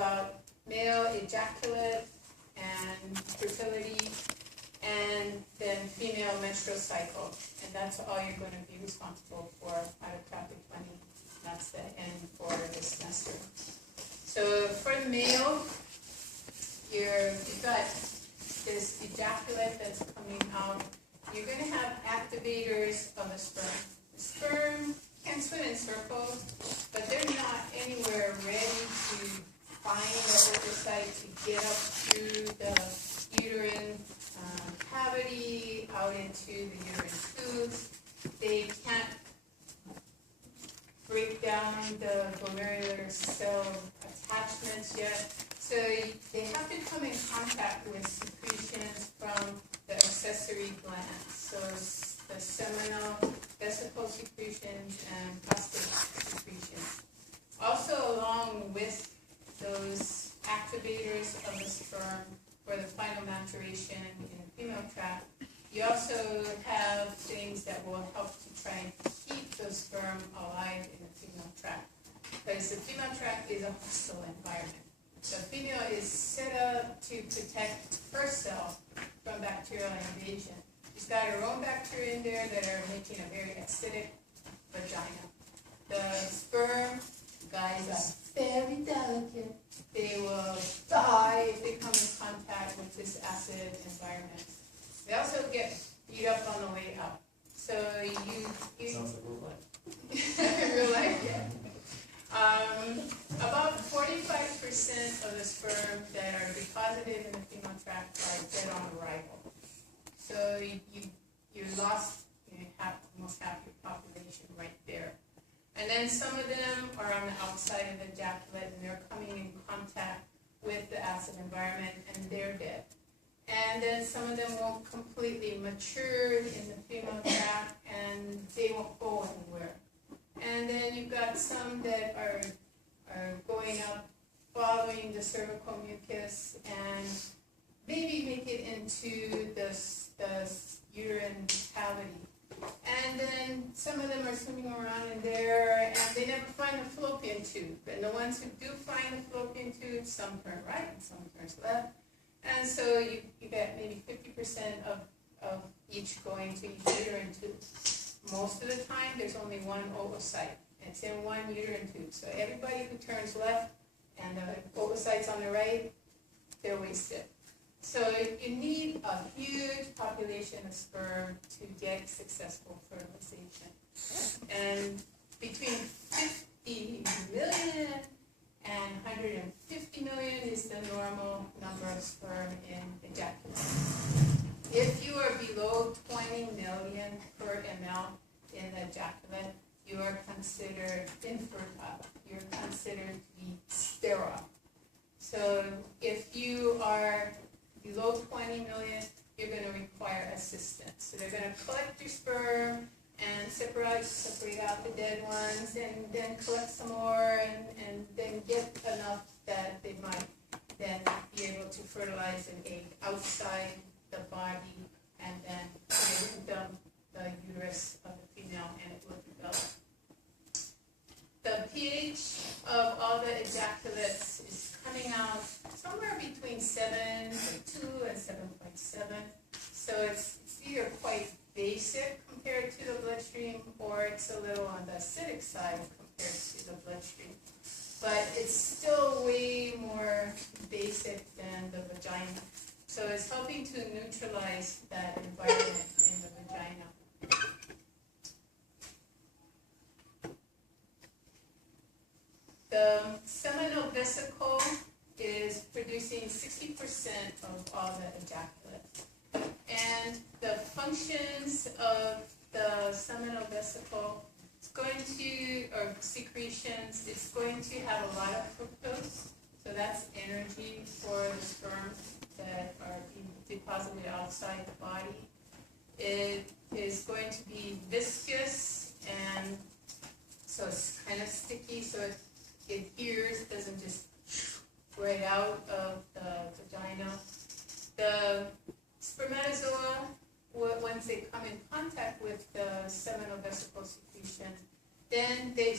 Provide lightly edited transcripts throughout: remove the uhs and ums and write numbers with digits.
about male ejaculate and fertility, and then female menstrual cycle. And that's all you're going to be responsible for out of chapter 20. That's the end for the semester. So for the male, you've got this ejaculate that's coming out. You're going to have activators of the sperm. The sperm can swim in circles, but they're not anywhere ready to find the oocyte to get up through the uterine cavity, out into the uterine tubes. They can't break down the glomerular cell attachments yet. So they have to come in contact with secretions from the accessory glands. So the seminal, vesicle secretions, and prostate secretions. Also, along with those activators of the sperm for the final maturation in the female tract, you also have things that will help to try and keep the sperm alive in the female tract. Because the female tract is a hostile environment. The female is set up to protect herself from bacterial invasion. She's got her own bacteria in there that are making a very acidic vagina. The sperm, guys, are very delicate. They will die if they come in contact with this acid environment. They also get beat up on the way out. So you Sounds like real life. real life, yeah. About 45% of the sperm that are deposited in the female tract are dead on arrival. So you lost almost half your population right there. And then some of them are on the outside of the ejaculate, and they're coming in contact with the acid environment, and they're dead. And then some of them won't completely mature in the female tract, and they won't go anywhere. And then you've got some that are going up, following the cervical mucus, and maybe make it into the uterine cavity. And then some of them are swimming around in there, and they never find the fallopian tube. And the ones who do find the fallopian tube, some turn right and some turns left. And so you get maybe 50% of each going to each uterine tube. Most of the time, there's only one oocyte. It's in one uterine tube. So everybody who turns left and the oocyte's on the right, they're wasted. So you need a huge population of sperm to get successful fertilization. And between 50 million and 150 million is the normal number of sperm in ejaculate. If you are below 20 million per ml in ejaculate, you are considered infertile. You're considered to be sterile. So if you are below 20 million, you're going to require assistance. So they're going to collect your sperm and separate out the dead ones, and then collect some more, and then get enough that they might then be able to fertilize an egg outside the body, and then dump the uterus of the female, and it will develop. The pH of all the ejaculates is coming out somewhere between 7.2 and 7.7. So it's either quite basic compared to the bloodstream, or it's a little on the acidic side compared to the bloodstream. But it's still way more basic than the vagina. So it's helping to neutralize that environment in the vagina. The seminal vesicle is producing 60% of all the ejaculate. And the functions of the seminal vesicle is going to, or secretions, it's going to have a lot of fructose. So that's energy for the sperm that are being deposited outside the body. It is going to be viscous, and so it's kind of sticky, so it adheres, doesn't just right out of the vagina. The spermatozoa, once they come in contact with the seminal vesicle secretion, then they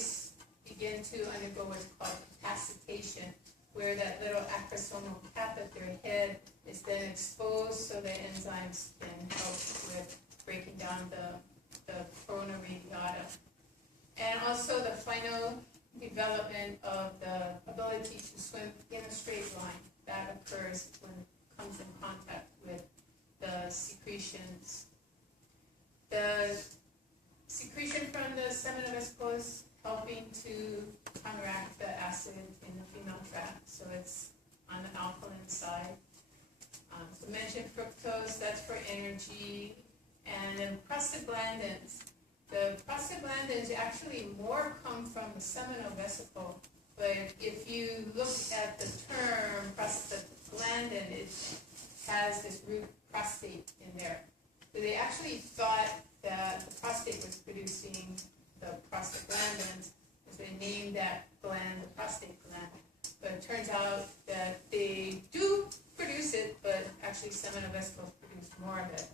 begin to undergo what's called capacitation. where that little acrosomal cap at their head is then exposed so the enzymes can help with breaking down the corona radiata. And also the final development of the ability to swim in a straight line. That occurs when it comes in contact with the secretions. The secretion from the semina vesicles helping to counteract the acid in the female tract, so it's on the alkaline side. So mentioned fructose, that's for energy, and then prostaglandins. The prostaglandins actually more come from the seminal vesicle, but if you look at the term prostaglandin, it has this root prostate in there. So they actually thought that the prostate was producing the prostaglandins, so they named that gland the prostate gland. But it turns out that they do produce it, but actually seminal vesicles produce more of it.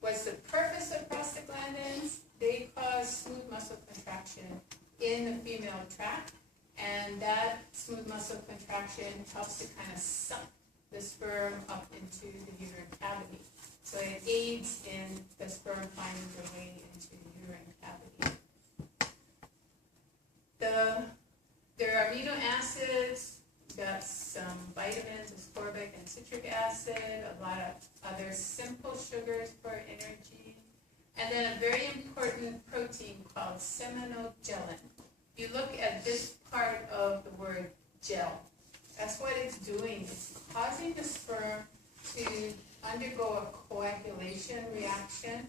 What's the purpose of prostaglandins? They cause smooth muscle contraction in the female tract, and that smooth muscle contraction helps to kind of suck the sperm up into the uterine cavity. So it aids in the sperm finding their way into the uterine cavity. There are amino acids, got some vitamins, ascorbic and citric acid, a lot of other simple sugars for energy, and then a very important protein called seminogelin. You look at this part of the word gel. That's what it's doing. It's causing the sperm to undergo a coagulation reaction.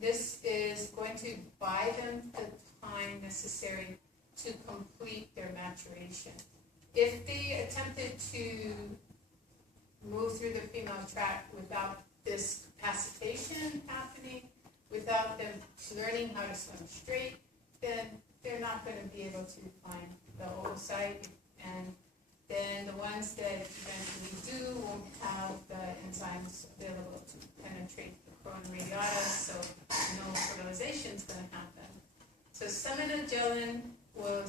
This is going to buy them the time necessary to complete their maturation. If they attempted to move through the female tract without this capacitation happening, without them learning how to swim straight, then they're not going to be able to find the oocyte, and then the ones that eventually do won't have the enzymes available to penetrate the corona radiata, so no fertilization is going to happen. So seminogelin will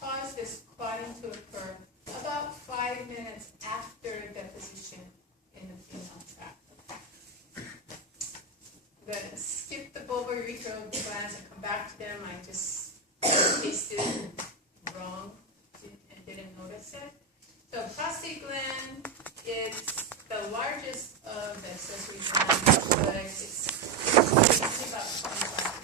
cause this clotting to occur about 5 minutes after deposition in the female tract. I'm going to skip the bulbourethral glands and come back to them. I just tasted wrong and didn't notice it. So prostate gland is the largest of the accessory glands, but it's about 25%.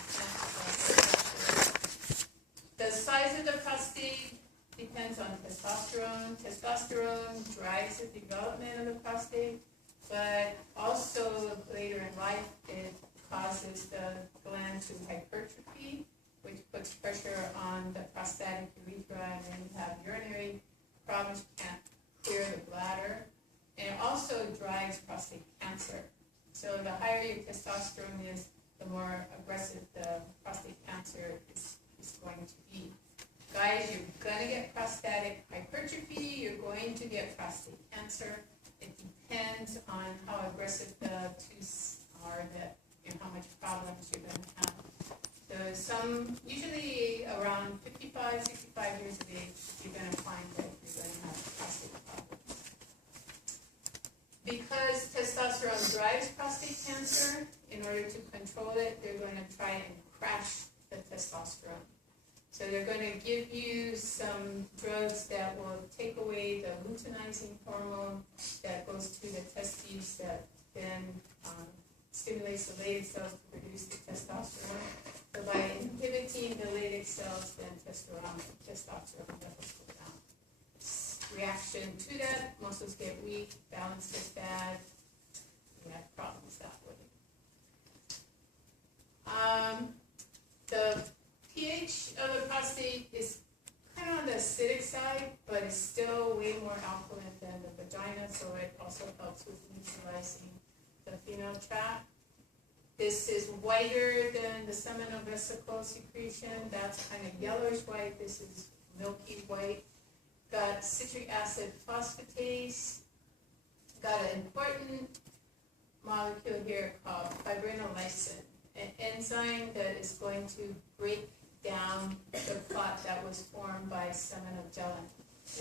The size of the prostate depends on testosterone. Testosterone drives the development of the prostate, but also later in life it causes the gland to hypertrophy, which puts pressure on the prostatic urethra, and then you have urinary problems, can't clear the bladder, and it also drives prostate cancer. So the higher your testosterone is, the more aggressive the prostate cancer is going to be. Guys, you're going to get prostatic hypertrophy, you're going to get prostate cancer. It depends on how aggressive the tubes are, that how much problems you're going to have. So usually around 55, 65 years of age, you're going to find that you're going to have prostate problems. Because testosterone drives prostate cancer, in order to control it, they're going to try and crash the testosterone. So they're going to give you some drugs that will take away the luteinizing hormone that goes to the testes, that then stimulates the Leydig cells to produce the testosterone. So by inhibiting the Leydig cells, then testosterone levels go down. Reaction to that, muscles get weak, balance gets bad, you have problems that way. The pH of the prostate is kind of on the acidic side, but it's still way more alkaline than the vagina, so it also helps with neutralizing the female tract. This is whiter than the seminal vesicle secretion. That's kind of yellowish white. This is milky white. Got citric acid phosphatase. Got an important molecule here called fibrinolysin, an enzyme that is going to break down the clot that was formed by seminogelin.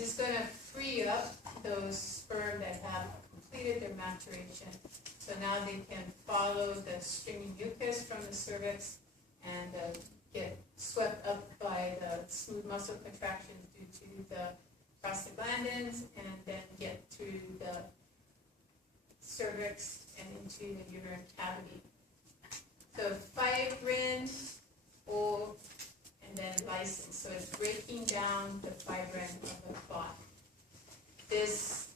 It's going to free up those sperm that have completed their maturation. So now they can follow the stringy mucus from the cervix and get swept up by the smooth muscle contractions due to the prostaglandins, and then get through the cervix and into the uterine cavity. So fibrin, O, and then lysine. So it's breaking down the fibrin of the clot. This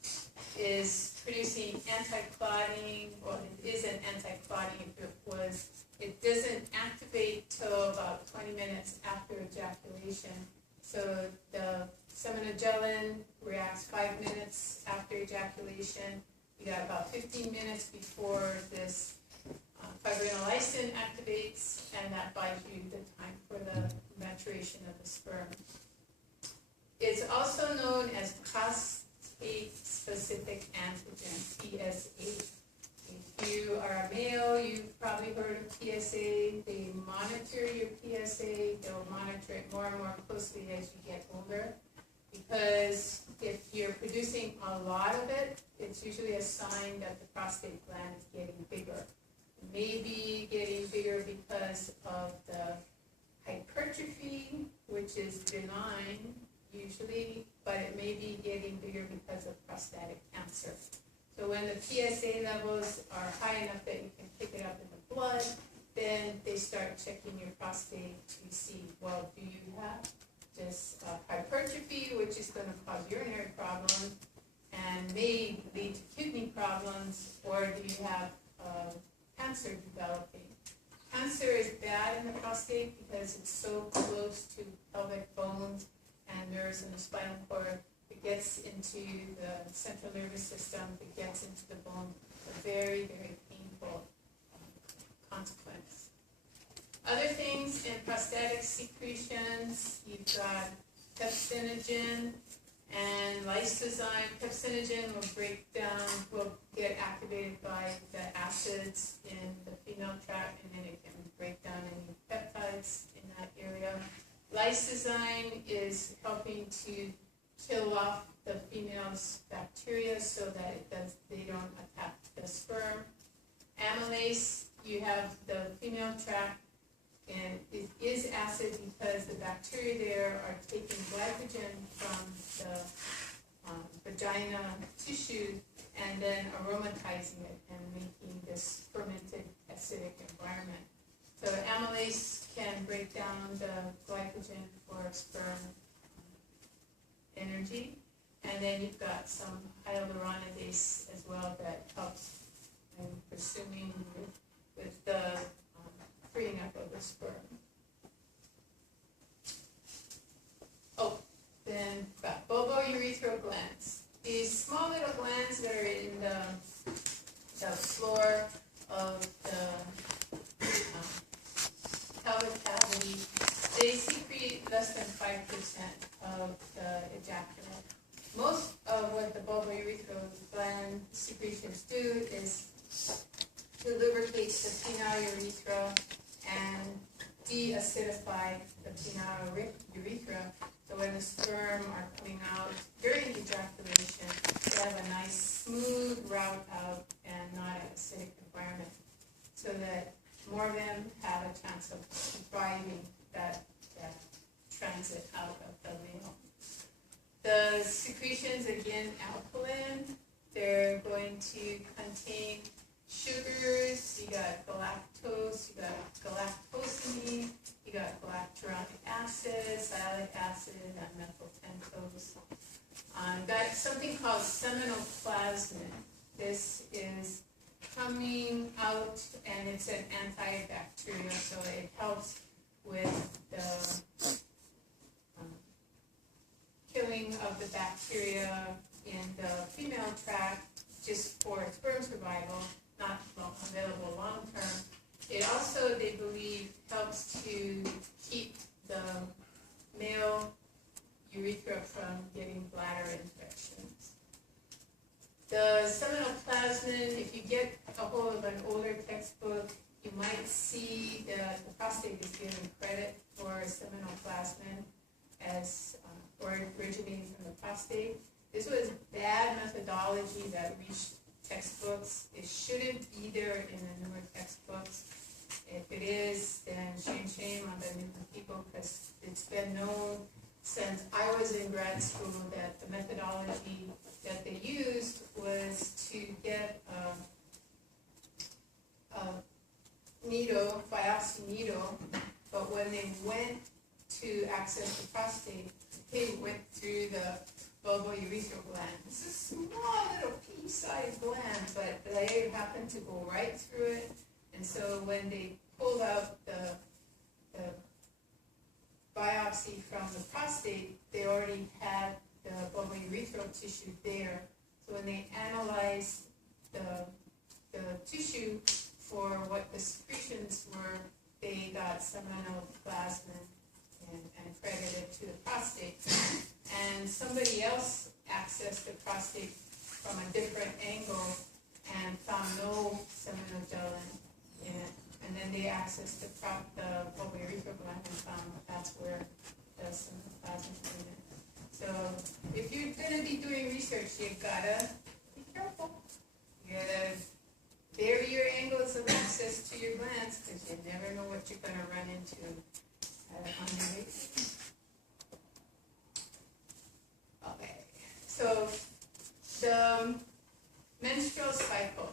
is producing anti-clotting, well, it is an anti-clotting if it was. It doesn't activate till about 20 minutes after ejaculation. So the seminogelin reacts 5 minutes after ejaculation. You got about 15 minutes before this fibrinolysin activates, and that buys you the time for the maturation of the sperm. It's also known as prostate-specific antigen, PSA. If you are a male, you've probably heard of PSA. They monitor your PSA. They'll monitor it more and more closely as you get older, because if you're producing a lot of it, it's usually a sign that the prostate gland is getting bigger. Maybe getting bigger because of the hypertrophy, which is benign usually, but it may be getting bigger because of prostatic cancer. So when the PSA levels are high enough that you can pick it up in the blood, then they start checking your prostate to see, well, do you have this hypertrophy, which is going to cause urinary problems and may lead to kidney problems, or do you have cancer developing? Cancer is bad in the prostate because it's so close to pelvic bones and nerves in the spinal cord. It gets into the central nervous system, it gets into the bone, a very, very painful consequence. Other things in prostatic secretions, you've got pepsinogen and lysozyme. Pepsinogen will get activated by the acids in the female tract, and then it can break down any peptides in that area. Lysozyme is helping to kill off the female's bacteria so that they don't attack the sperm. Amylase, you have the female tract, and it is acid because the bacteria there are taking glycogen from the vagina tissue and then aromatizing it and making this fermented acidic environment. So amylase can break down the glycogen for sperm energy. And then you've got some hyaluronidase as well that helps, I'm presuming, with the freeing up of the sperm. Oh, then got bulbourethral glands. These small little glands that are in the floor of the pelvic cavity, they secrete less than 5% of the ejaculate. Most of what the bulbourethral gland secretions do is to lubricate the penile urethra and deacidify the penile urethra. So when the sperm are coming out during ejaculation, they have a nice smooth route out and not an acidic environment, so that more of them have a chance of surviving that transit out of the male. The secretions, again, alkaline. They're going to contain sugars. You got galactose, you got galactosamine, you got galacturonic acid, sialic acid, and methyl pentose. Got something called seminal plasmin. This is coming out, and it's an antibacterial, so it helps with the killing of the bacteria in the female tract, just for sperm survival, not available long term. It also, they believe, helps to keep the male urethra from getting bladder infections. The seminal plasmin, if you get a hold of an older textbook, you might see that the prostate is given credit for seminal plasmin as, or originating from the prostate. This was bad methodology that reached textbooks. It shouldn't be there in the newer textbooks. If it is, then shame on the new people, because it's been known since I was in grad school that the methodology that they used was to get a needle, biopsy needle, but when they went to access the prostate, they went through the bulbourethral gland. It's a small little pea-sized gland, but they happened to go right through it. And so when they pulled out the biopsy from the prostate, they already had the bulbourethral tissue there. So when they analyzed the tissue for what the secretions were, they got seminal plasmin and credited to the prostate. And somebody else accessed the prostate from a different angle and found no seminal gelatin in it. And then they accessed the bulbourethral gland and found that's where the seminal plasmin is in it. So if you're going to be doing research, you gotta be careful. You gotta vary your angles of access to your glands, because you never know what you're going to run into on the way. Okay, so the menstrual cycle.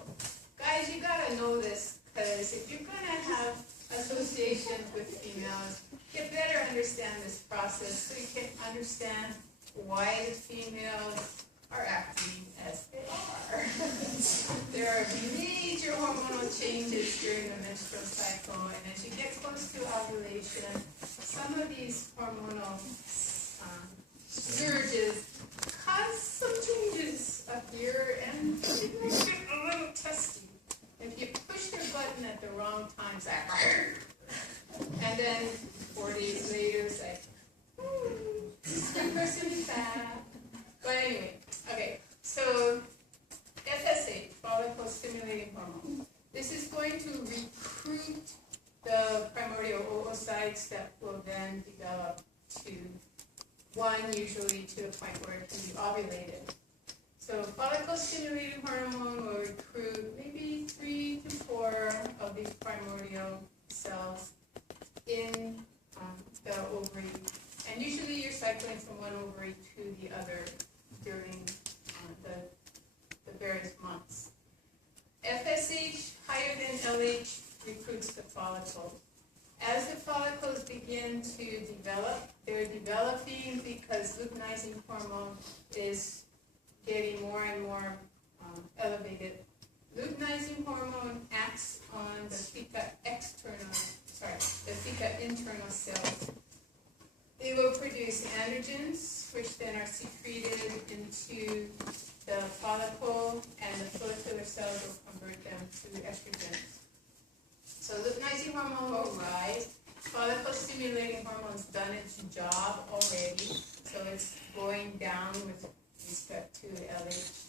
Guys, you gotta know this, because if you're going to have associations with females, you better understand this process so you can understand why the females are acting as they are. There are major hormonal changes during the menstrual cycle, and as you get close to ovulation, some of these hormonal surges cause some changes up here, and it makes it a little testy. If you push the button at the wrong time, it's like, and then 4 days later, it's like, the person is bad. But anyway, okay, so FSH, follicle stimulating hormone. This is going to recruit the primordial oocytes that will then develop to one, usually to the point where it can be ovulated. So follicle stimulating hormone will recruit maybe 3 to 4 of these primordial cells in the ovary. And usually you're cycling from one ovary to the other during the various months. FSH, higher than LH, recruits the follicles. As the follicles begin to develop, they're developing because luteinizing hormone is getting more and more elevated. Luteinizing hormone acts on the theca internal cells. They will produce androgens, which then are secreted into the follicle, and the follicular cells will convert them to estrogens. So luteinizing hormone will rise. Follicle stimulating hormone's done its job already, so it's going down with respect to LH.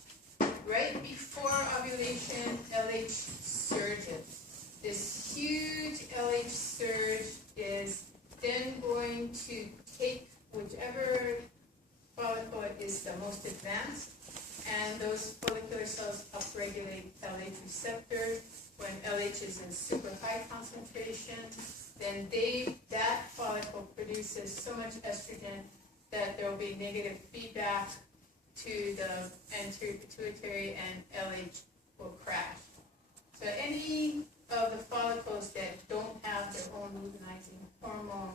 Right before ovulation, LH surges. This huge LH surge is then going to take whichever follicle is the most advanced, and those follicular cells upregulate LH receptors. When LH is in super high concentration, then that follicle produces so much estrogen that there will be negative feedback to the anterior pituitary, and LH will crash. So any of the follicles that don't have their own luteinizing hormone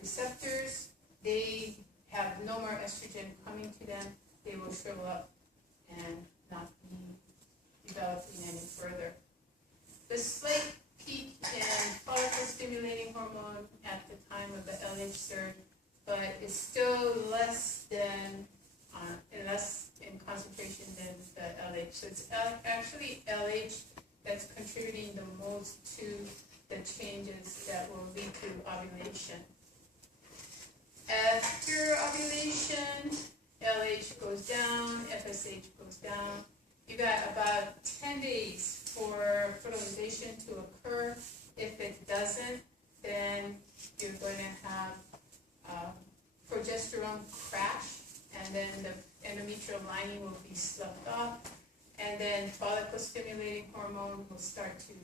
receptors, they have no more estrogen coming to them. They will shrivel up and not be developing any further. The slight peak in follicle stimulating hormone at the time of the LH surge, but it's still less in concentration than the LH. So it's actually LH that's contributing the most to the changes that will lead to ovulation. After ovulation, LH goes down, FSH goes down. You got about 10 days for fertilization to occur. If it doesn't, then you're going to have progesterone crash, and then the endometrial lining will be sloughed off, and then follicle-stimulating hormone will start to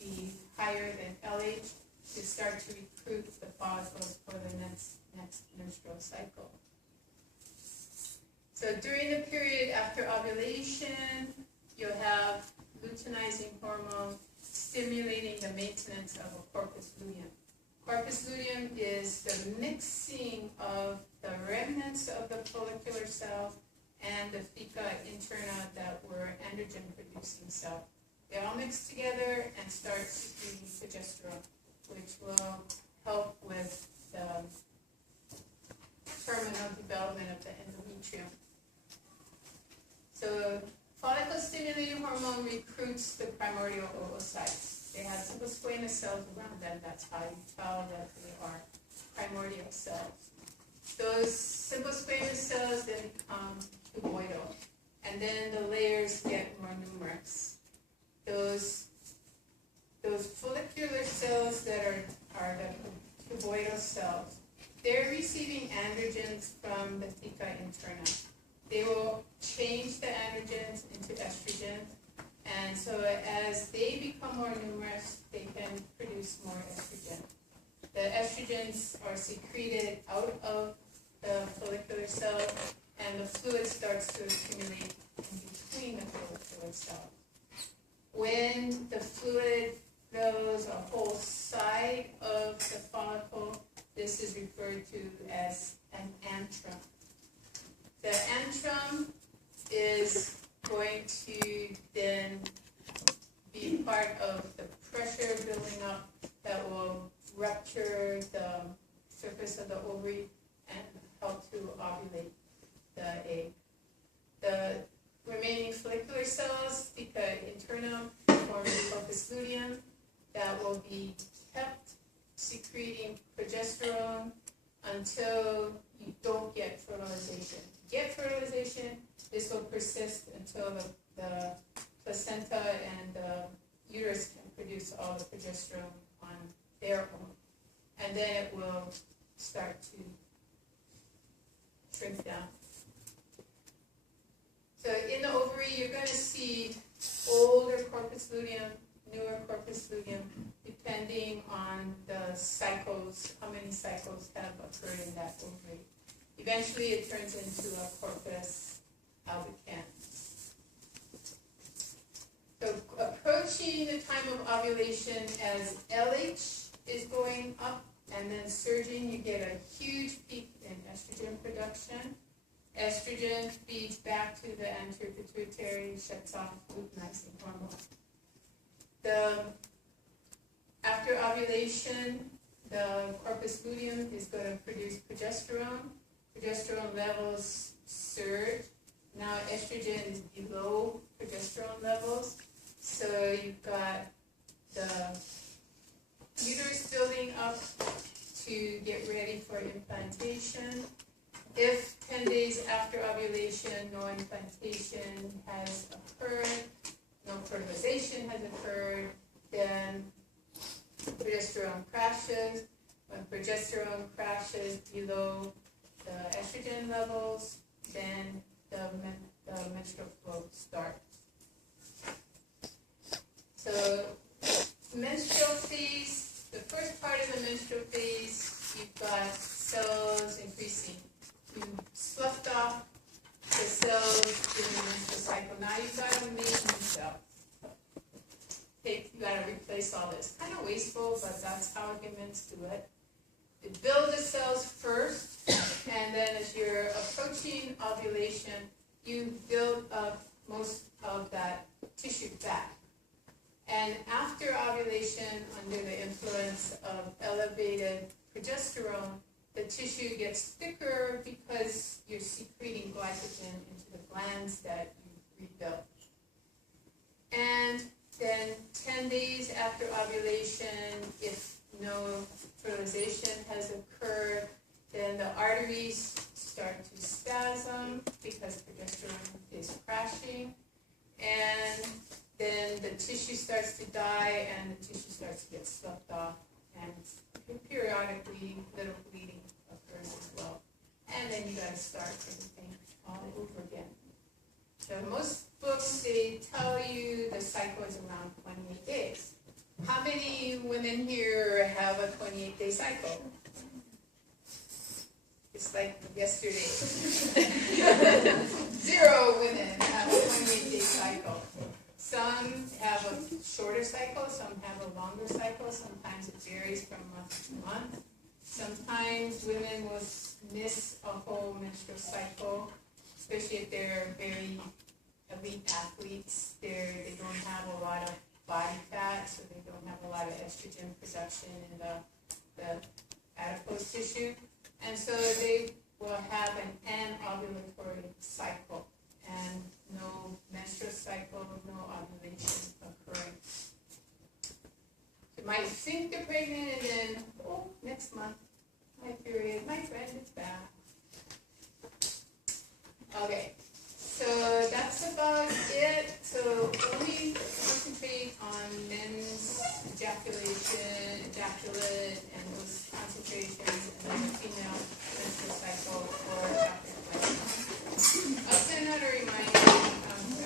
be higher than LH to start to recruit the follicles for the next menstrual cycle. So during the period after ovulation, you'll have luteinizing hormone stimulating the maintenance of a corpus luteum. Corpus luteum is the mixing of the remnants of the follicular cells and the theca interna that were androgen-producing cells. They all mix together and start secreting progesterone, which will help with the terminal development of the endometrium. So follicle-stimulating hormone recruits the primordial oocytes. They have simple squamous cells around them. That's how you tell that they are primordial cells. Those simple squamous cells then become cuboidal, and then the layers get more numerous. Those follicular cells that are the cuboidal cells, they're receiving androgens from the theca interna. They will change the androgens into estrogens, and so as they become more numerous, they can produce more estrogen. The estrogens are secreted out of the follicular cell, and the fluid starts to accumulate in between the follicular cells. When the fluid fills a whole side of the follicle, this is referred to as an antrum. The antrum is going to then be part of the pressure building up that will rupture the surface of the ovary and help to ovulate the egg. The remaining follicular cells, theca internum, form the corpus luteum that will be kept secreting progesterone until you don't get fertilization. Get fertilization, this will persist until the placenta and the uterus can produce all the progesterone on their own. And then it will start to shrink down. So in the ovary, you're going to see older corpus luteum, newer corpus luteum, depending on the cycles, how many cycles have occurred in that ovary. Eventually, it turns into a corpus albicans. So approaching the time of ovulation as LH is going up and then surging, you get a huge peak in estrogen production. Estrogen feeds back to the anterior pituitary, shuts off luteinizing hormone. After ovulation, the corpus luteum is going to produce progesterone. Progesterone levels surge. Now estrogen is below progesterone levels. So you've got the uterus building up to get ready for implantation. If 10 days after ovulation, no implantation has occurred, no fertilization has occurred, then progesterone crashes. When progesterone crashes below the estrogen levels, then the menstrual flow starts. So menstrual phase, the first part of the menstrual phase, you've got cells increasing. You sloughed off the cells during the menstrual cycle. Now you've got a maiden cell. You got to replace all this. Kind of wasteful, but that's how humans do it. You build the cells first, and then as you're approaching ovulation, you build up most of that tissue back. And after ovulation, under the influence of elevated progesterone, the tissue gets thicker because you're secreting glycogen into the glands that you've rebuilt. And then 10 days after ovulation, if no fertilization has occurred, then the arteries start to spasm because progesterone is crashing. And then the tissue starts to die and the tissue starts to get sloughed off. And periodically, little bleeding occurs as well. and then you gotta start everything all over again. So most books, they tell you the cycle is around 28 days. How many women here have a 28-day cycle? It's like yesterday. 0 women have a 28-day cycle. Some have a shorter cycle, some have a longer cycle. Sometimes it varies from month to month. Sometimes women will miss a whole menstrual cycle, especially if they're very elite athletes. They don't have a lot of body fat, so they don't have a lot of estrogen production in the adipose tissue. And so they will have an anovulatory cycle and no menstrual cycle, no ovulation occurring. They might think they're pregnant and then, oh, next month, my period, my friend is back. Okay, so that's about it. So only concentrate on men's ejaculation, ejaculate, and those concentrations